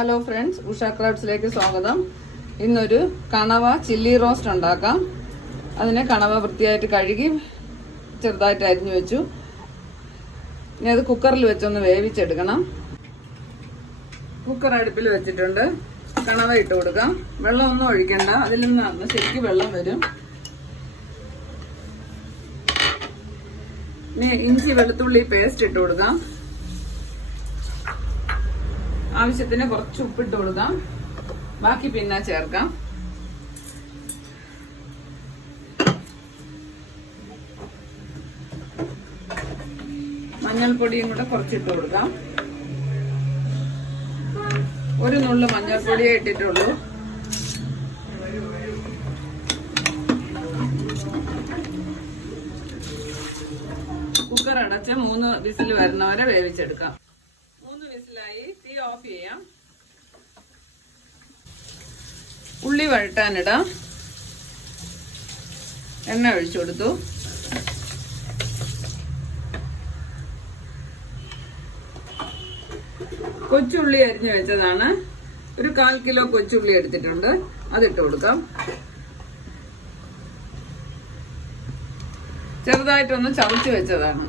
Hello friends, Usha ക്രാഫ്റ്റ്സിലേക്ക് സ്വാഗതം. ഇന്നൊരു കണവ ചില്ലി റോസ്റ്റ് ഉണ്ടാക്കാം. അതിനെ കണവ വൃത്തിയായിട്ട് കഴുകി ചെറുതായിട്ട് അരിഞ്ഞു വെച്ചു. ഇനി അത് കുക്കറിൽ വെച്ചൊന്ന് വേവിച്ചെടുക്കണം. കുക്കർ അടുപ്പിൽ വെച്ചിട്ടുണ്ട്. കണവ ഇട്ട് കൊടുക്കാം. വെള്ളമൊന്നും ഒഴിക്കണ്ട, അതിൽ നിന്ന് ശരിക്കും വെള്ളം വരും. ഇനി ഇഞ്ചി വെളുത്തുള്ളി പേസ്റ്റ് ഇട്ട് കൊടുക്കാം. ആവശ്യത്തിന് കുറച്ച് ഉപ്പിട്ട് കൊടുക്കാം. ബാക്കി പിന്നെ ചേർക്കാം. മഞ്ഞൾപ്പൊടിയും കൂടെ കുറച്ചിട്ട് കൊടുക്കാം. ഒരു നുള്ളു മഞ്ഞൾപ്പൊടിയേ ഇട്ടിട്ടുള്ളൂ. കുക്കർ അടച്ച് 3 വിസിൽ വരുന്നവരെ വേവിച്ചെടുക്കാം. 3 വിസിലായി. തീ ഓഫ് ചെയ്യാം. ഉള്ളി വഴട്ടാനിടാം. എണ്ണ ഒഴിച്ചു കൊടുത്തു. കൊച്ചുള്ളി അരിഞ്ഞു വെച്ചതാണ്. ഒരു 1/4 കിലോ കൊച്ചുള്ളി എടുത്തിട്ടുണ്ട്. അതിട്ട് കൊടുക്കാം. ചെറുതായിട്ടൊന്ന് ചതച്ച് വെച്ചതാണ്.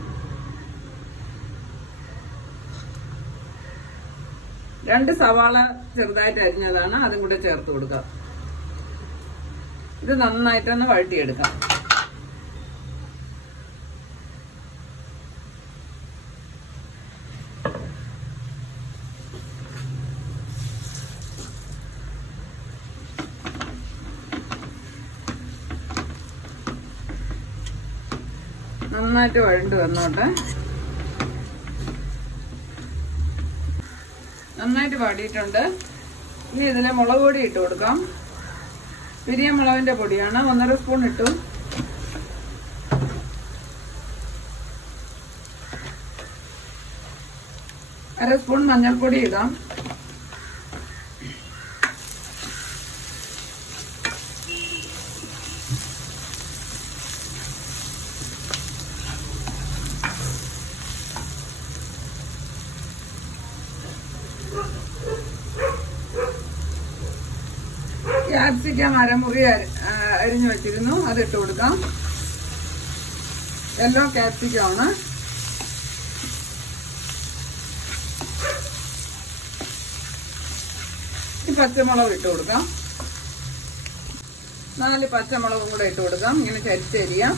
2 സവാള ചെറുതായിട്ട് അരിഞ്ഞതാണ്. അതും കൂടെ ചേർത്ത് കൊടുക്കാം. ഇത് നന്നായിട്ടൊന്ന് വഴട്ടിയെടുക്കാം. നന്നായിട്ട് വഴണ്ട് വന്നോട്ടെ. നന്നായിട്ട് വാടിയിട്ടുണ്ട്. ഇനി ഇതിലെ മുളക് പൊടി ഇട്ട് കൊടുക്കാം. പിരിയ മുളകിന്റെ പൊടിയാണ്. 1.5 സ്പൂൺ ഇട്ടു. അര സ്പൂൺ മഞ്ഞൾപ്പൊടി ഇടാം. ക്യാപ്സിക്കം അരമുറി അരിഞ്ഞു വെച്ചിരുന്നു. അതിട്ട് കൊടുക്കാം. യെല്ലോ ക്യാപ്സിക്കം ആണ്. ഈ പച്ചമുളക് ഇട്ട് കൊടുക്കാം. 4 പച്ചമുളകും കൂടെ ഇട്ട് കൊടുക്കാം. ഇങ്ങനെ ചരിച്ചരിയാം.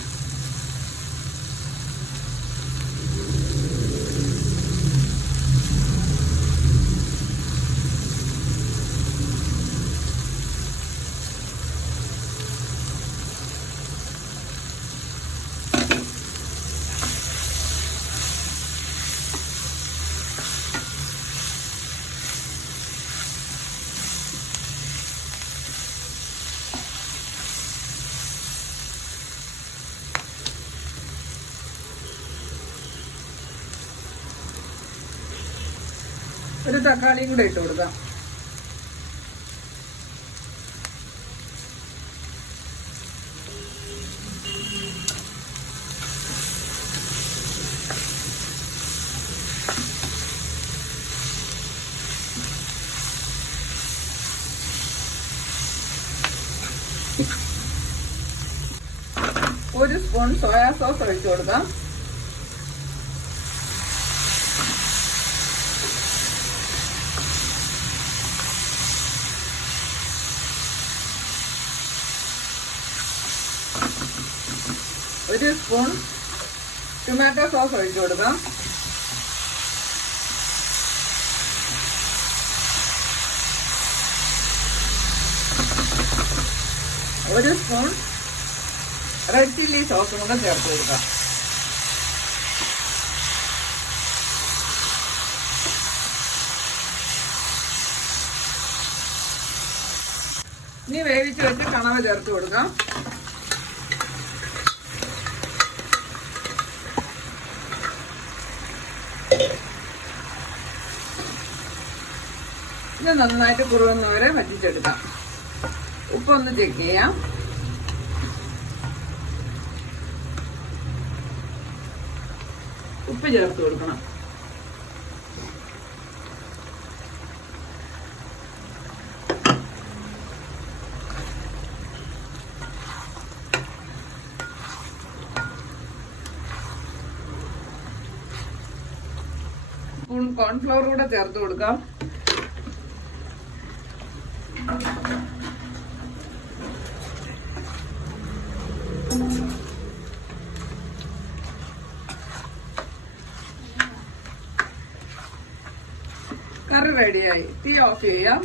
ഒരു തക്കാളിയും കൂടെ ഇട്ട് കൊടുക്കാം. ഒരു സ്പൂൺ സോയാ സോസ് ഒഴിച്ചു കൊടുക്കാം. ഒരു സ്പൂൺ ടൊമാറ്റോ സോസ് ഒഴിച്ചു കൊടുക്കാം. ഒരു സ്പൂൺ റെഡ് ചില്ലി സോസും കൂടെ ചേർത്ത് കൊടുക്കാം. ഇനി വേവിച്ച് വെച്ച് കണവ ചേർത്ത് കൊടുക്കാം. ഇത് നന്നായിട്ട് കുറുകുന്നവരെ വറ്റിച്ചെടുക്കാം. ഉപ്പൊന്ന് ചെക്ക് ചെയ്യാം. ഉപ്പ് ചേർത്ത് കൊടുക്കണം. സ്പൂൺ കോൺഫ്ലവർ കൂടെ ചേർത്ത് കൊടുക്കാം. കറി റെഡിയായി. തീ ഓഫ് ചെയ്യാം.